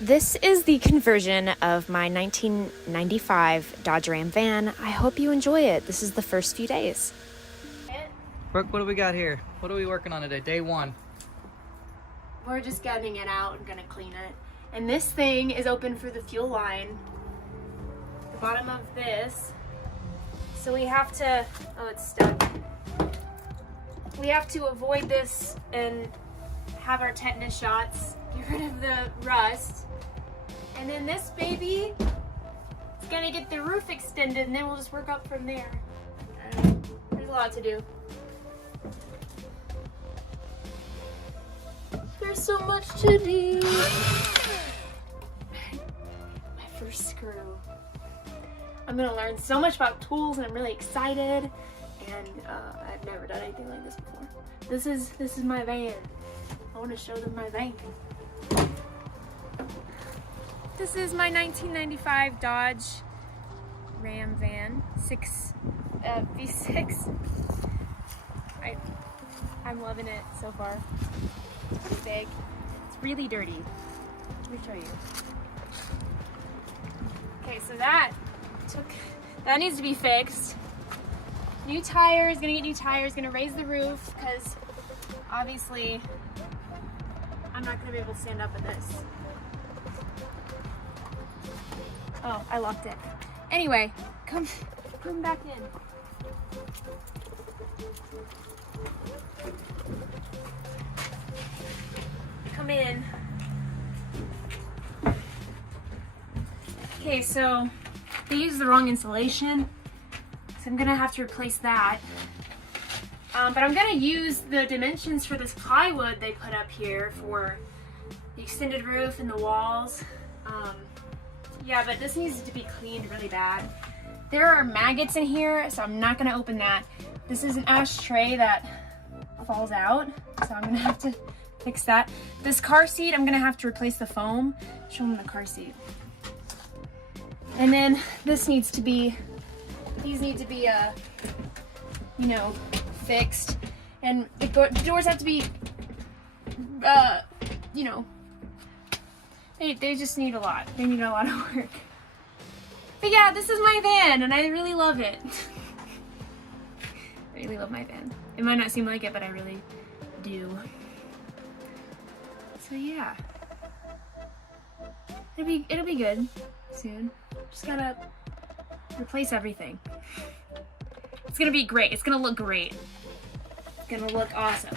This is the conversion of my 1995 Dodge Ram van. I hope you enjoy it. This is the first few days. Brooke, what do we got here? What are we working on today? Day one. We're just getting it out and gonna clean it. And this thing is open for the fuel line. The bottom of this. So we have to, oh, it's stuck. We have to avoid this and have our tetanus shots, get rid of the rust. And then this baby is gonna get the roof extended and then we'll just work up from there. There's a lot to do. There's so much to do. My first screw. I'm gonna learn so much about tools and I'm really excited. And I've never done anything like this before. This is my van. I want to show them my van. This is my 1995 Dodge Ram van, V6. I'm loving it so far. It's pretty big. It's really dirty. Let me show you. Okay, so that needs to be fixed. New tires, gonna get new tires, gonna raise the roof because obviously I'm not gonna be able to stand up in this. Oh, I locked it. Anyway, come back in. Come in. Okay, so they used the wrong insulation. So I'm gonna have to replace that. But I'm gonna use the dimensions for this plywood they put up here for the extended roof and the walls. Yeah, but this needs to be cleaned really bad. There are maggots in here, so I'm not gonna open that. This is an ashtray that falls out, so I'm gonna have to fix that. This car seat, I'm gonna have to replace the foam. Show them the car seat. And then this needs to be, these need to be, you know, fixed. And the doors have to be, you know, they just need a lot. They need a lot of work. But yeah, this is my van, and I really love it. I really love my van. It might not seem like it, but I really do. So yeah, it'll be good soon. Just gotta replace everything. It's gonna be great. It's gonna look great. It's gonna look awesome.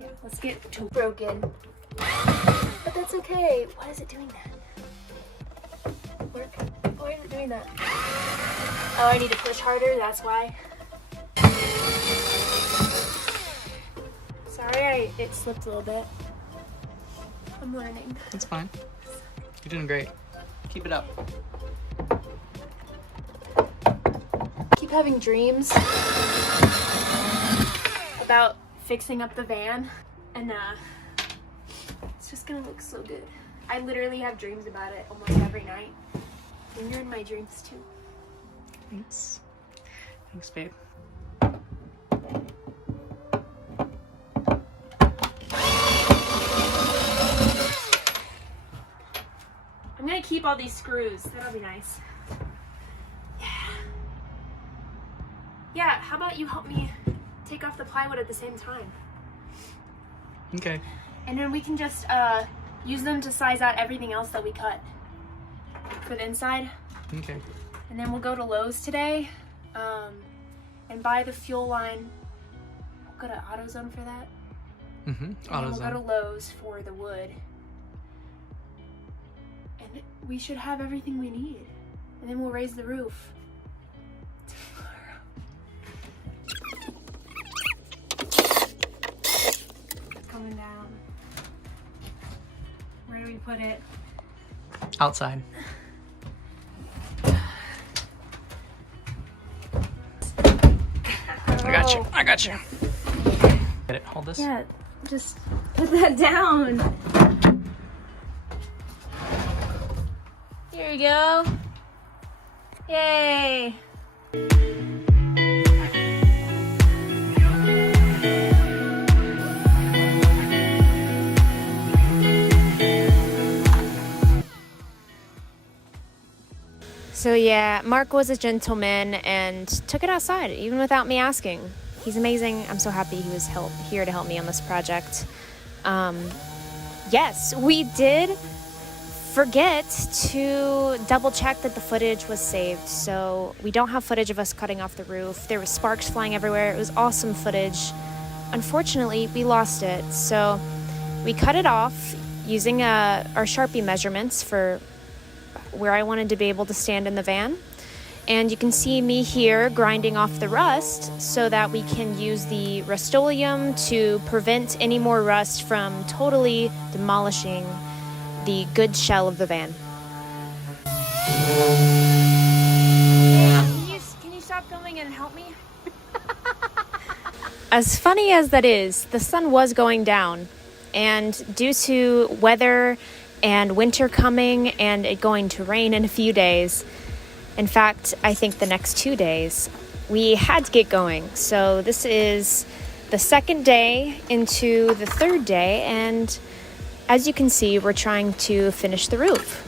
Yeah, let's get to broken. But that's okay. Why is it doing that? Work? Why is it doing that? Oh, I need to push harder, that's why. Sorry, it slipped a little bit. I'm learning. It's fine. You're doing great. Keep it up. Keep having dreams about fixing up the van, and it's just gonna look so good. I literally have dreams about it almost every night. And you're in my dreams too. Thanks. Thanks, babe. I'm gonna keep all these screws. That'll be nice. Yeah. Yeah, how about you help me take off the plywood at the same time? Okay. And then we can just use them to size out everything else that we cut for the inside. Okay. And then we'll go to Lowe's today and buy the fuel line. We'll go to AutoZone for that. Mm-hmm. And we'll go to Lowe's for the wood. And we should have everything we need. And then we'll raise the roof tomorrow. It's coming down. Where do we put it? Outside. I got you. I got you. Get it. Hold this. Yeah, just put that down. Here you go. Yay. So yeah, Mark was a gentleman and took it outside, even without me asking. He's amazing. I'm so happy he was here to help me on this project. Yes, we did forget to double check that the footage was saved. So we don't have footage of us cutting off the roof. There was sparks flying everywhere. It was awesome footage. Unfortunately, we lost it. So we cut it off using our Sharpie measurements for where I wanted to be able to stand in the van. And you can see me here grinding off the rust so that we can use the Rust-Oleum to prevent any more rust from totally demolishing the good shell of the van. Can you stop filming and help me? As funny as that is, the sun was going down, and due to weather and winter coming and it going to rain in a few days, in fact, I think the next 2 days, we had to get going. So this is the second day into the third day, and as you can see, we're trying to finish the roof.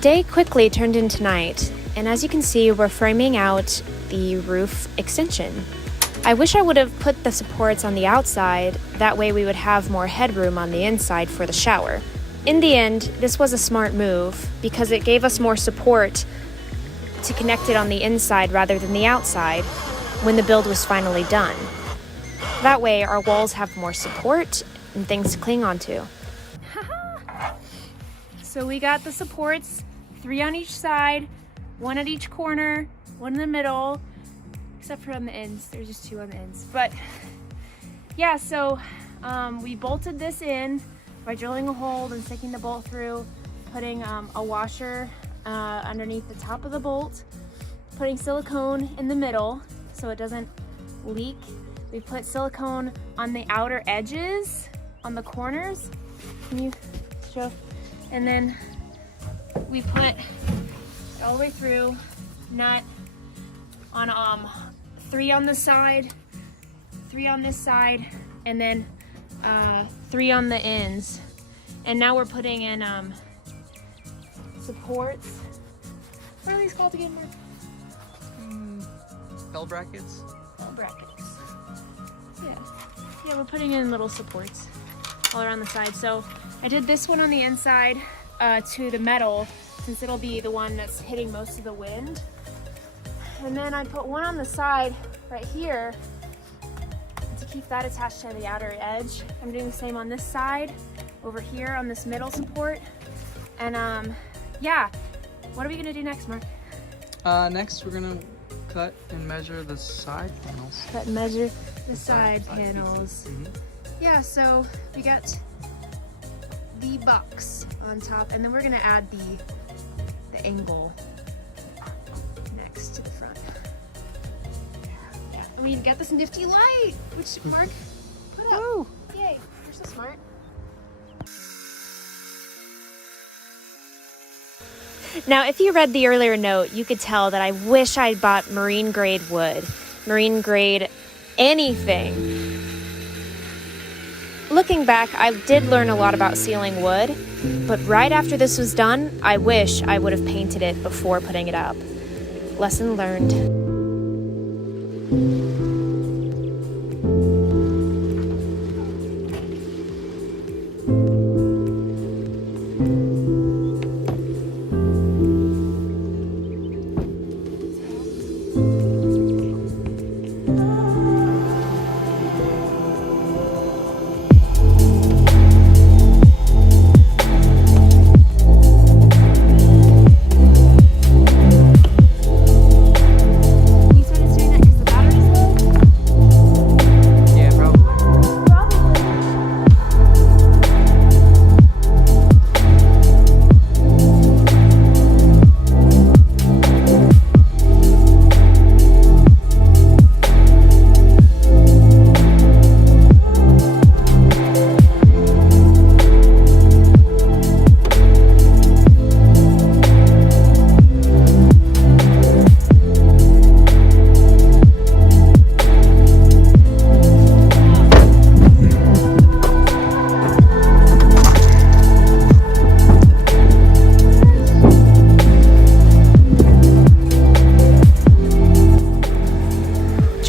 Day quickly turned into night, and as you can see, we're framing out the roof extension. I wish I would have put the supports on the outside, that way we would have more headroom on the inside for the shower. In the end, this was a smart move because it gave us more support to connect it on the inside rather than the outside when the build was finally done. That way our walls have more support and things to cling onto. So we got the supports, 3 on each side, 1 at each corner, 1 in the middle, except for on the ends. There's just 2 on the ends. But yeah, so we bolted this in by drilling a hole and sticking the bolt through, putting a washer underneath the top of the bolt, putting silicone in the middle so it doesn't leak. We put silicone on the outer edges, on the corners. Can you show? And then we put all the way through, nut on 3 on the side, 3 on this side, and then 3 on the ends. And now we're putting in supports. What are these called again, Mark? Bell brackets? Bell brackets. Yeah, we're putting in little supports all around the side. So I did this one on the inside to the metal, since it'll be the one that's hitting most of the wind. And then I put one on the side right here to keep that attached to the outer edge. I'm doing the same on this side, over here on this middle support. And yeah, what are we gonna do next, Mark? Next we're gonna cut and measure the side panels. Cut and measure the side panels. Mm-hmm. Yeah, so we got the box on top, and then we're gonna add the angle next to the front. Yeah, and we got this nifty light, which Mark put up. Oh. Yay, you're so smart. Now, if you read the earlier note, you could tell that I wish I'd bought marine grade wood, marine grade anything. Looking back, I did learn a lot about sealing wood, but right after this was done, I wish I would have painted it before putting it up. Lesson learned. You started doing that because the battery's low?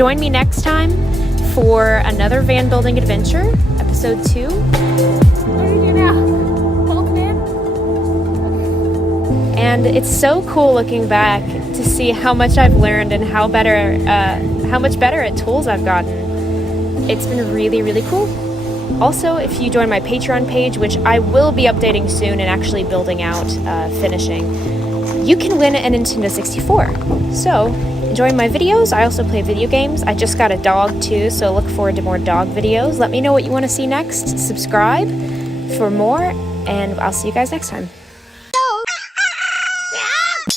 join me next time for another van building adventure, episode 2. What do you do now? Hold it in? And it's so cool looking back to see how much I've learned and how much better at tools I've gotten. It's been really, really cool. Also, if you join my Patreon page, which I will be updating soon and actually building out, finishing, you can win a Nintendo 64. So, enjoy my videos. I also play video games. I just got a dog too, so look forward to more dog videos. Let me know what you want to see next. Subscribe for more, and I'll see you guys next time.